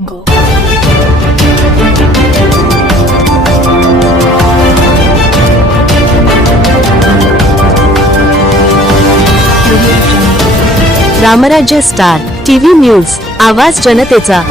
Go. रामराज्य star TV news, आवाज जनतेचा।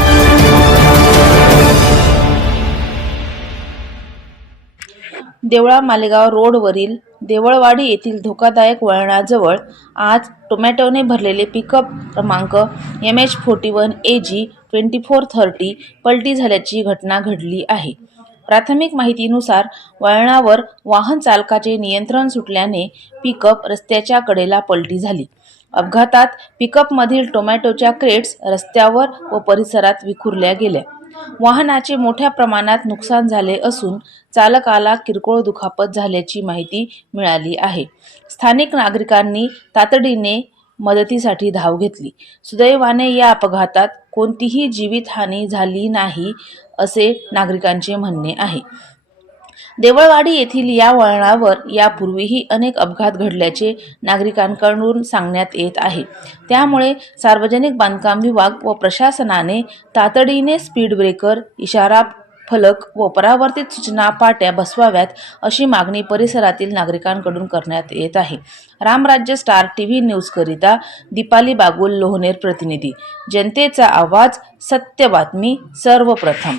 देवळा मालेगाव रोडवरील देवळवाडी येथील धोकादायक वळणाजवळ आज टोमॅटोने भरलेले पिकअप क्रमांक MH41 AG 2430 पलटी झाल्याची घटना घडली आहे। प्राथमिक माहितीनुसार वळणावर वाहन चालकाचे नियंत्रण सुटल्याने पिकअप रस्त्याच्या कडेला पलटी झाली। अपघातात पिकअपमधील टोमॅटोच्या क्रेट्स रस्त्यावर व परिसरात विखुरल्या गेल्या। वाहनाचे मोठ्या प्रमाणात नुकसान झाले असून चालकाला किरकोळ दुखापत झाल्याची माहिती मिळाली आहे। स्थानिक नागरिकांनी तातडीने मदतीसाठी धाव घेतली। सुदैवाने या अपघातात कोणतीही जीवितहानी झाली नाही असे नागरिकांचे म्हणणे आहे। देवळवाडी येथील या वळणावर यापूर्वीही अनेक अपघात घडल्याचे नागरिकांकडून सांगण्यात येत आहे। त्यामुळे सार्वजनिक बांधकाम विभाग व प्रशासनाने तातडीने स्पीड ब्रेकर, इशारा फलक व परावर्तित सूचना पाट्या बसवाव्यात अशी मागणी परिसरातील नागरिकांकडून करण्यात येत आहे। रामराज्य स्टार टीव्ही न्यूज करिता दीपाली बागुल, लोहनेर प्रतिनिधी। जनतेचा आवाज, सत्य बातमी सर्वप्रथम।